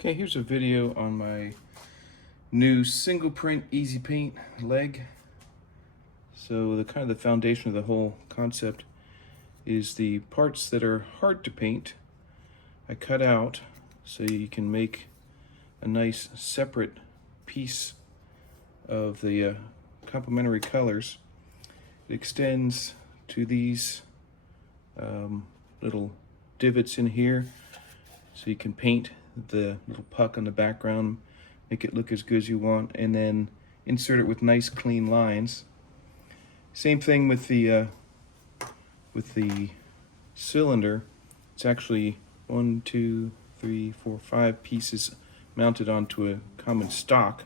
Okay, here's a video on my new single print EZ-Paint leg. So the kind of the foundation of the whole concept is the parts that are hard to paint I cut out so you can make a nice separate piece of the complementary colors. It extends to these little divots in here so you can paint the little puck on the background, make it look as good as you want, and then insert it with nice clean lines. Same thing with the cylinder. It's actually 1, 2, 3, 4, 5 pieces mounted onto a common stock,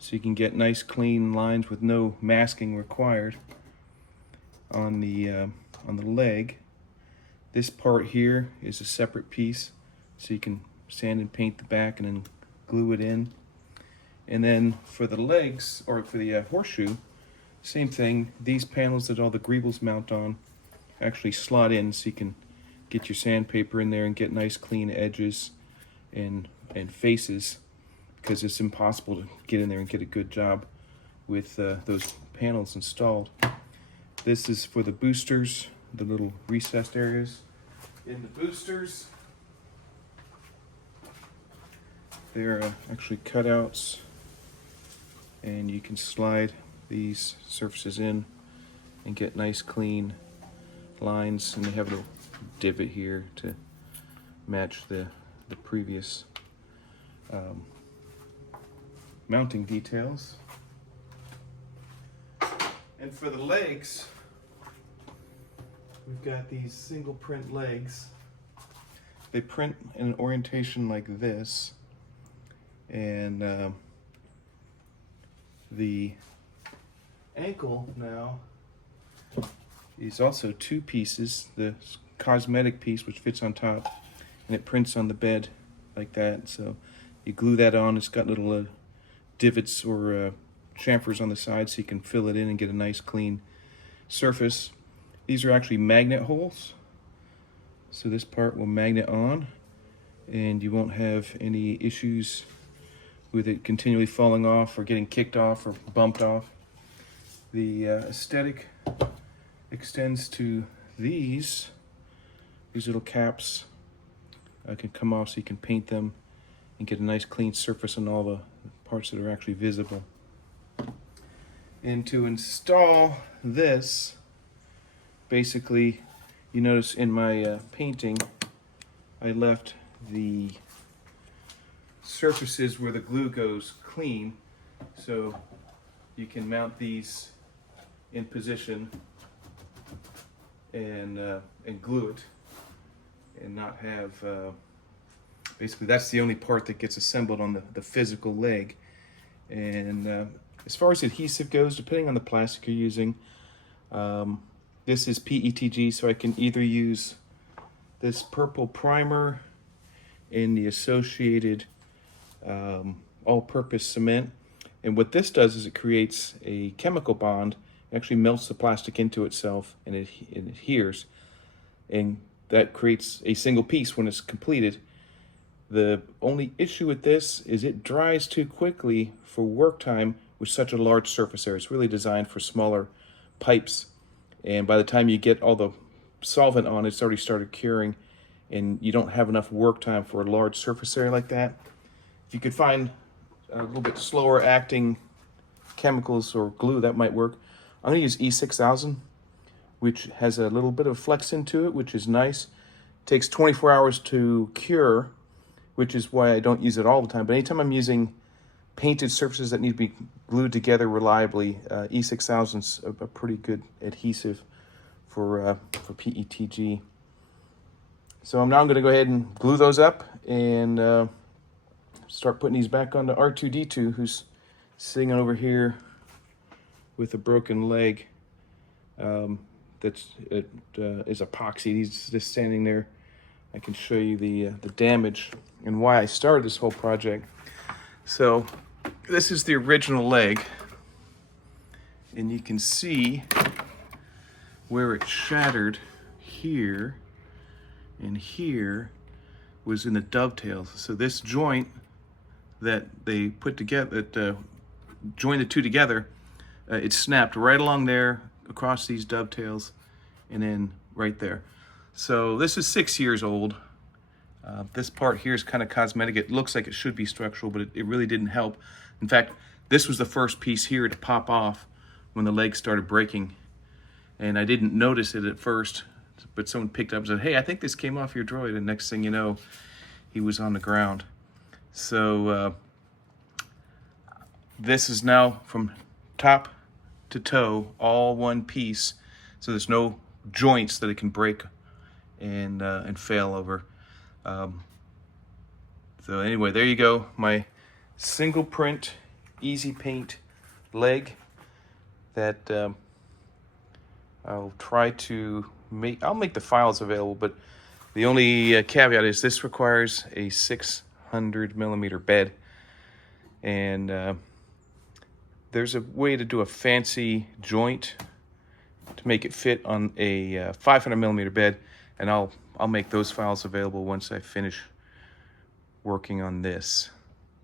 so you can get nice clean lines with no masking required on the leg. This part here is a separate piece, so you can sand and paint the back and then glue it in. And then for the legs, or for the horseshoe, same thing. These panels that all the greebles mount on actually slot in, so you can get your sandpaper in there and get nice clean edges and faces, because it's impossible to get in there and get a good job with those panels installed. This is for the boosters, the little recessed areas in the boosters. They're actually cutouts, and you can slide these surfaces in and get nice clean lines, and they have a little divot here to match the previous mounting details. And for the legs, we've got these single print legs. They print in an orientation like this, and the ankle now is also 2 pieces. The cosmetic piece, which fits on top, and it prints on the bed like that. So you glue that on. It's got little divots or chamfers on the side, so you can fill it in and get a nice clean surface. These are actually magnet holes, so this part will magnet on, and you won't have any issues with it continually falling off or getting kicked off or bumped off. The aesthetic extends to these little caps. Can come off, so you can paint them and get a nice clean surface on all the parts that are actually visible. And to install this, basically, you notice in my painting, I left the surfaces where the glue goes clean, so you can mount these in position and glue it, and not have basically that's the only part that gets assembled on the physical leg. And as far as adhesive goes, depending on the plastic you're using, this is PETG, so I can either use this purple primer and the associated all-purpose cement. And what this does is it creates a chemical bond. It actually melts the plastic into itself, and it adheres, and that creates a single piece when it's completed. The only issue with this is it dries too quickly for work time with such a large surface area. It's really designed for smaller pipes, and by the time you get all the solvent on, it's already started curing, and you don't have enough work time for a large surface area like that. If you could find a little bit slower acting chemicals or glue, that might work. I'm going to use E6000, which has a little bit of flex into it, which is nice. It takes 24 hours to cure, which is why I don't use it all the time. But anytime I'm using painted surfaces that need to be glued together reliably, E6000 is a pretty good adhesive for PETG. So now I'm going to go ahead and glue those up and start putting these back onto R2-D2, who's sitting over here with a broken leg that is epoxy. He's just standing there. I can show you the damage and why I started this whole project. So this is the original leg, and you can see where it shattered here and here was in the dovetails. So this joint that they put together, that joined the two together, it snapped right along there across these dovetails and then right there. So this is 6 years old. This part here is kind of cosmetic. It looks like it should be structural, but it really didn't help. In fact, this was the first piece here to pop off when the leg started breaking. And I didn't notice it at first, but someone picked up and said, hey, I think this came off your droid. And next thing you know, he was on the ground. So this is now from top to toe, all one piece. So there's no joints that it can break and fail over. So anyway, there you go. My single print EZ-Paint leg that I'll try to make. I'll make the files available, but the only caveat is this requires a 600mm bed, and there's a way to do a fancy joint to make it fit on a 500mm bed, and I'll make those files available once I finish working on this.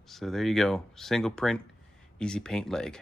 So there you go, single print EZ-Paint leg.